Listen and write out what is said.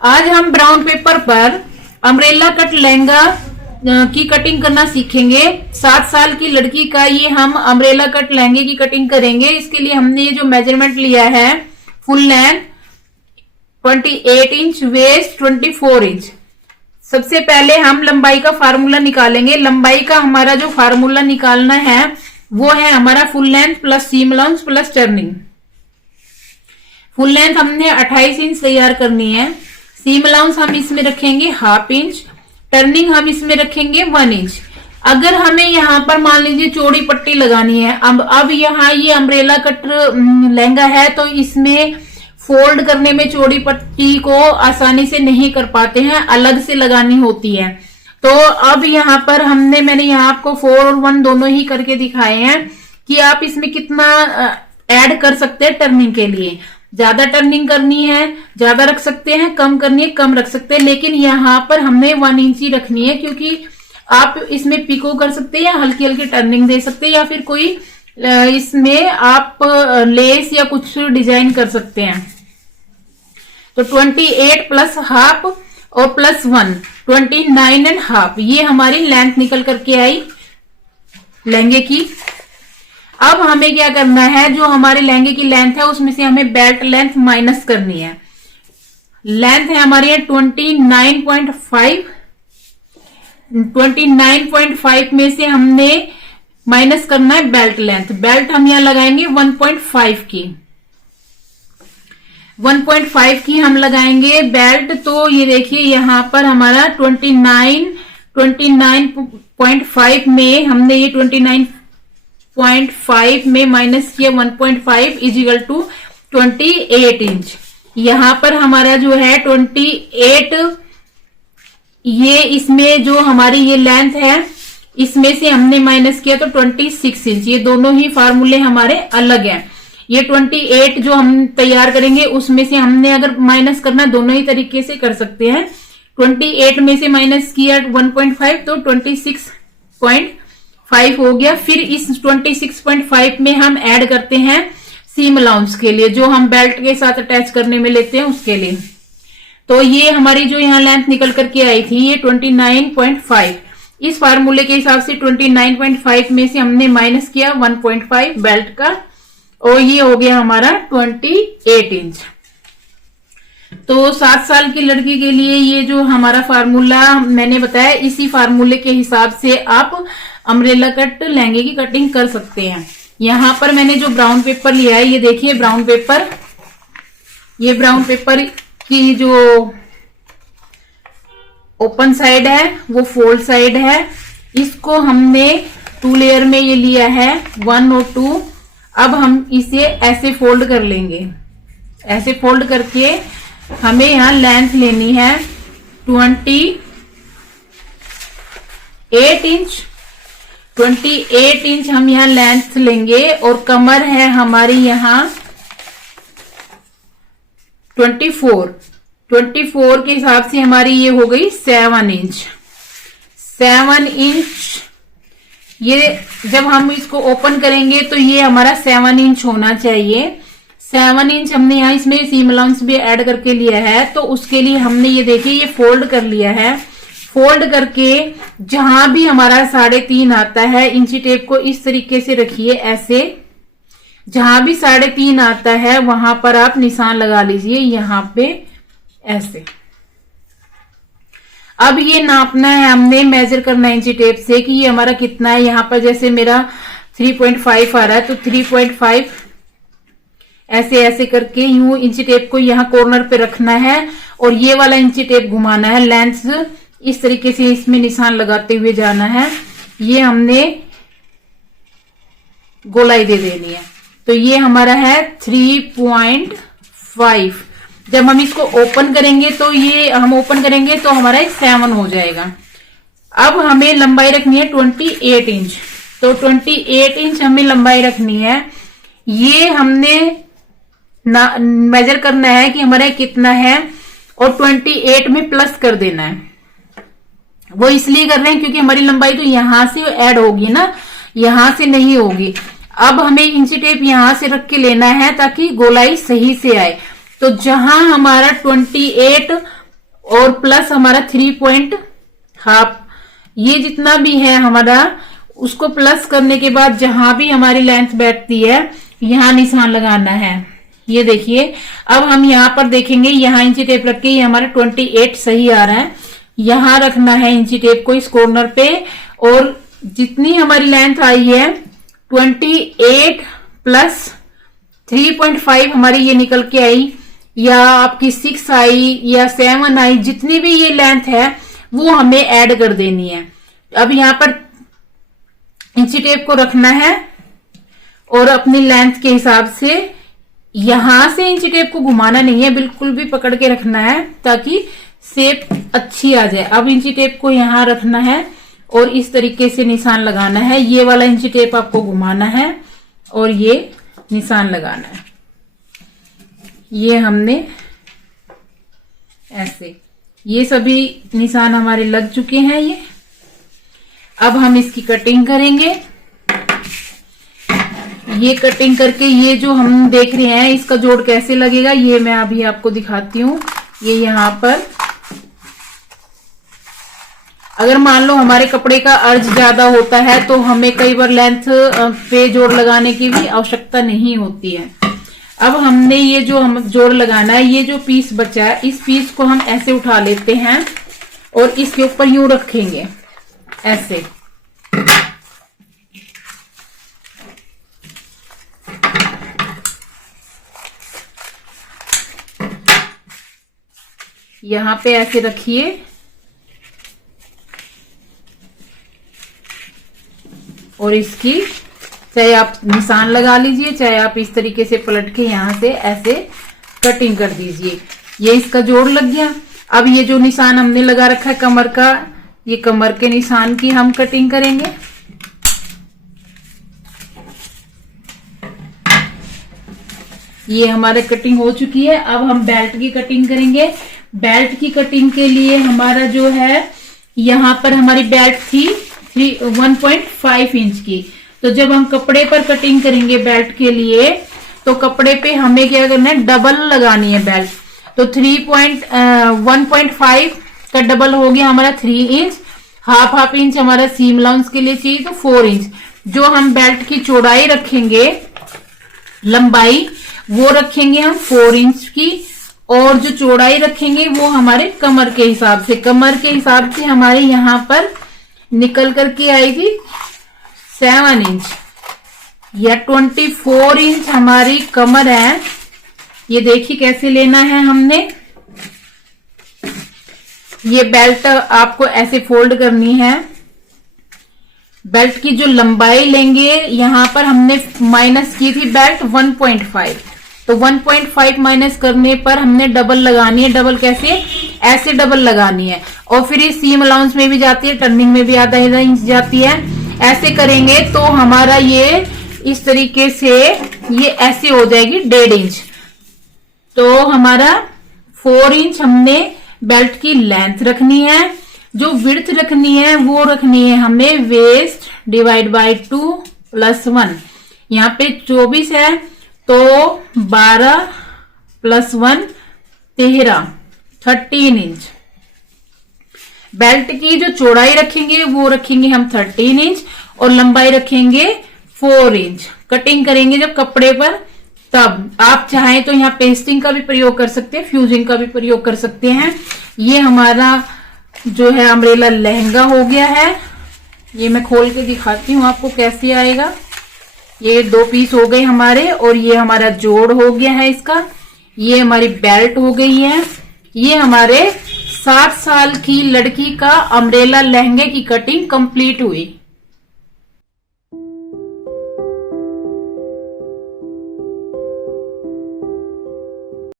आज हम brown paper पर अम्ब्रेला कट लहंगा की कटिंग करना सीखेंगे। 7 साल की लड़की का ये हम अम्ब्रेला कट लहंगे की कटिंग करेंगे। इसके लिए हमने ये जो मेजरमेंट लिया है, full length 28 inch, waist 24 inch. सबसे पहले हम लंबाई का फार्मूला निकालेंगे। लंबाई का हमारा जो फार्मूला निकालना है वो है हमारा full length plus seam allowance plus turning. Full length हमने 28 इंच तैयार करनी है। सीम अलाउंस हम इसमें रखेंगे हाफ इंच, टर्निंग हम इसमें रखेंगे 1 इंच। अगर हमें यहाँ पर मान लीजिए चौड़ी पट्टी लगानी है, अब यहाँ ये अम्ब्रेला कट लहंगा है तो इसमें फोल्ड करने में चौड़ी पट्टी को आसानी से नहीं कर पाते हैं, अलग से लगानी होती है। तो अब यहाँ पर मैंने यहाँ आपको 4 और 1 दोनों ही करके दिखाए हैं कि आप इसमें कितना ऐड कर सकते हैं टर्निंग के लिए। ज्यादा टर्निंग करनी है ज्यादा रख सकते हैं, कम करनी है कम रख सकते हैं, लेकिन यहाँ पर हमने 1 इंच ही रखनी है क्योंकि आप इसमें पिको कर सकते हैं या हल्की हल्की टर्निंग दे सकते हैं या फिर कोई इसमें आप लेस या कुछ डिजाइन कर सकते हैं। तो 28 प्लस हाफ और प्लस 1 29 एंड हाफ, ये हमारी लेंथ निकल करके आई लहंगे की। अब हमें क्या करना है, जो हमारे लहंगे की लेंथ है उसमें से हमें बेल्ट लेंथ माइनस करनी है। लेंथ है हमारी 29.5। 29.5 में से हमने माइनस करना है बेल्ट लेंथ। बेल्ट हम यहां लगाएंगे 1.5 की। 1.5 की हम लगाएंगे बेल्ट। तो ये देखिए यहाँ पर हमारा 29.5 में हमने ये 29.5 में माइनस किया 1.5 इजिकल टू 28 इंच। यहाँ पर हमारा जो है 28, ये इसमें जो हमारी ये लेंथ है इसमें से हमने माइनस किया तो 26 इंच। ये दोनों ही फार्मूले हमारे अलग हैं। ये 28 जो हम तैयार करेंगे उसमें से हमने अगर माइनस करना दोनों ही तरीके से कर सकते हैं। 28 में से माइनस किया 1.5 तो 26.5 हो गया। फिर इस 26.5 में हम ऐड करते हैं सीम अलाउंस के लिए, जो हम बेल्ट के साथ अटैच करने में लेते हैं उसके लिए। तो ये हमारी जो यहाँ लेंथ निकल करके आई थी ये 29.5। इस फार्मूले के हिसाब से 29.5 में से हमने माइनस किया 1.5 बेल्ट का और ये हो गया हमारा 28 इंच। तो 7 साल की लड़की के लिए ये जो हमारा फार्मूला मैंने बताया, इसी फार्मूले के हिसाब से आप अम्ब्रेला कट लहंगे की कटिंग कर सकते हैं। यहाँ पर मैंने जो ब्राउन पेपर लिया है, ये देखिए ब्राउन पेपर, ये ब्राउन पेपर की जो ओपन साइड है वो फोल्ड साइड है। इसको हमने 2 लेयर में ये लिया है 1 और 2। अब हम इसे ऐसे फोल्ड कर लेंगे। ऐसे फोल्ड करके हमें यहाँ लेंथ लेनी है 28 इंच। 28 इंच हम यहाँ लेंथ लेंगे और कमर है हमारी यहाँ 24 के हिसाब से हमारी ये हो गई 7 इंच। 7 इंच ये जब हम इसको ओपन करेंगे तो ये हमारा 7 इंच होना चाहिए। 7 इंच हमने यहाँ इसमें सीम अलाउंस भी ऐड करके लिया है, तो उसके लिए हमने ये देखिए ये फोल्ड कर लिया है। फोल्ड करके जहां भी हमारा 3.5 आता है, इंची टेप को इस तरीके से रखिए ऐसे। जहां भी 3.5 आता है वहां पर आप निशान लगा लीजिए यहाँ पे ऐसे। अब ये नापना है, हमने मेजर करना है इंची टेप से कि ये हमारा कितना है। यहाँ पर जैसे मेरा 3.5 आ रहा है तो 3.5 ऐसे ऐसे करके यूं इंची टेप को यहाँ कॉर्नर पे रखना है और ये वाला इंची टेप घुमाना है। लेंस इस तरीके से इसमें निशान लगाते हुए जाना है। ये हमने गोलाई दे देनी है। तो ये हमारा है 3.5। जब हम इसको ओपन करेंगे तो ये हम ओपन करेंगे तो हमारा 7 हो जाएगा। अब हमें लंबाई रखनी है 28 इंच। तो 28 इंच हमें लंबाई रखनी है। ये हमने मेजर करना है कि हमारा कितना है और 28 में प्लस कर देना है। वो इसलिए कर रहे हैं क्योंकि हमारी लंबाई तो यहां से ऐड होगी ना, यहां से नहीं होगी। अब हमें इंची टेप यहां से रख के लेना है ताकि गोलाई सही से आए। तो जहां हमारा 28 और प्लस हमारा 3.5, ये जितना भी है हमारा, उसको प्लस करने के बाद जहां भी हमारी लेंथ बैठती है यहां निशान लगाना है। ये देखिए, अब हम यहाँ पर देखेंगे, यहाँ इंची टेप रख के ये हमारा 28 सही आ रहा है। यहाँ रखना है इंची टेप को इस कॉर्नर पे, और जितनी हमारी लेंथ आई है 28 प्लस 3.5 हमारी ये निकल के आई, या आपकी 6 आई या 7 आई, जितनी भी ये लेंथ है वो हमें ऐड कर देनी है। अब यहाँ पर इंची टेप को रखना है और अपनी लेंथ के हिसाब से यहां से इंची टेप को घुमाना नहीं है, बिल्कुल भी पकड़ के रखना है ताकि शेप अच्छी आ जाए। अब इंची टेप को यहां रखना है और इस तरीके से निशान लगाना है। ये वाला इंची टेप आपको घुमाना है और ये निशान लगाना है। ये हमने ऐसे, ये सभी निशान हमारे लग चुके हैं। ये अब हम इसकी कटिंग करेंगे। ये कटिंग करके ये जो हम देख रहे हैं इसका जोड़ कैसे लगेगा ये मैं अभी आपको दिखाती हूँ। ये यहाँ पर अगर मान लो हमारे कपड़े का अर्ज ज्यादा होता है तो हमें कई बार लेंथ पे जोड़ लगाने की भी आवश्यकता नहीं होती है। अब हमने ये जो हम जोड़ लगाना है, ये जो पीस बचा है इस पीस को हम ऐसे उठा लेते हैं और इसके ऊपर यूं रखेंगे ऐसे। यहां पे ऐसे रखिए और इसकी चाहे आप निशान लगा लीजिए, चाहे आप इस तरीके से पलट के यहां से ऐसे कटिंग कर दीजिए। ये इसका जोड़ लग गया। अब ये जो निशान हमने लगा रखा है कमर का, ये कमर के निशान की हम कटिंग करेंगे। ये हमारे कटिंग हो चुकी है। अब हम बेल्ट की कटिंग करेंगे। बेल्ट की कटिंग के लिए हमारा जो है यहाँ पर हमारी बेल्ट थी 1.5 इंच की, तो जब हम कपड़े पर कटिंग करेंगे बेल्ट के लिए तो कपड़े पे हमें क्या करना है, डबल लगानी है बेल्ट। तो 1.5 का डबल हो गया हमारा 3 इंच, हाफ इंच हमारा सीम अलाउंस के लिए चाहिए तो 4 इंच। जो हम बेल्ट की चौड़ाई रखेंगे, लंबाई वो रखेंगे हम 4 इंच की, और जो चौड़ाई रखेंगे वो हमारे कमर के हिसाब से। कमर के हिसाब से हमारे यहाँ पर निकल करके आएगी 7 इंच या 24 इंच हमारी कमर है। ये देखिए कैसे लेना है हमने। ये बेल्ट आपको ऐसे फोल्ड करनी है। बेल्ट की जो लंबाई लेंगे, यहां पर हमने माइनस की थी बेल्ट 1.5, तो 1.5 माइनस करने पर हमने डबल लगानी है। डबल कैसे, ऐसे डबल लगानी है, और फिर ये सीम अलाउंस में भी जाती है, टर्निंग में भी आधा इंच जाती है। ऐसे करेंगे तो हमारा ये इस तरीके से ये ऐसे हो जाएगी 1.5 इंच। तो हमारा 4 इंच हमने बेल्ट की लेंथ रखनी है। जो विड्थ रखनी है वो रखनी है हमें वेस्ट डिवाइड बाय 2 + 1। यहाँ पे 24 है तो 12 + 1 13 इंच। बेल्ट की जो चौड़ाई रखेंगे वो रखेंगे हम 13 इंच और लंबाई रखेंगे 4 इंच। कटिंग करेंगे जब कपड़े पर, तब आप चाहें तो यहाँ पेस्टिंग का भी प्रयोग कर सकते हैं, फ्यूजिंग का भी प्रयोग कर सकते हैं। ये हमारा जो है अम्ब्रेला लहंगा हो गया है। ये मैं खोल के दिखाती हूँ आपको कैसे आएगा। ये 2 पीस हो गए हमारे, और ये हमारा जोड़ हो गया है इसका। ये हमारी बेल्ट हो गई है। ये हमारे 7 साल की लड़की का अम्ब्रेला लहंगे की कटिंग कंप्लीट हुई।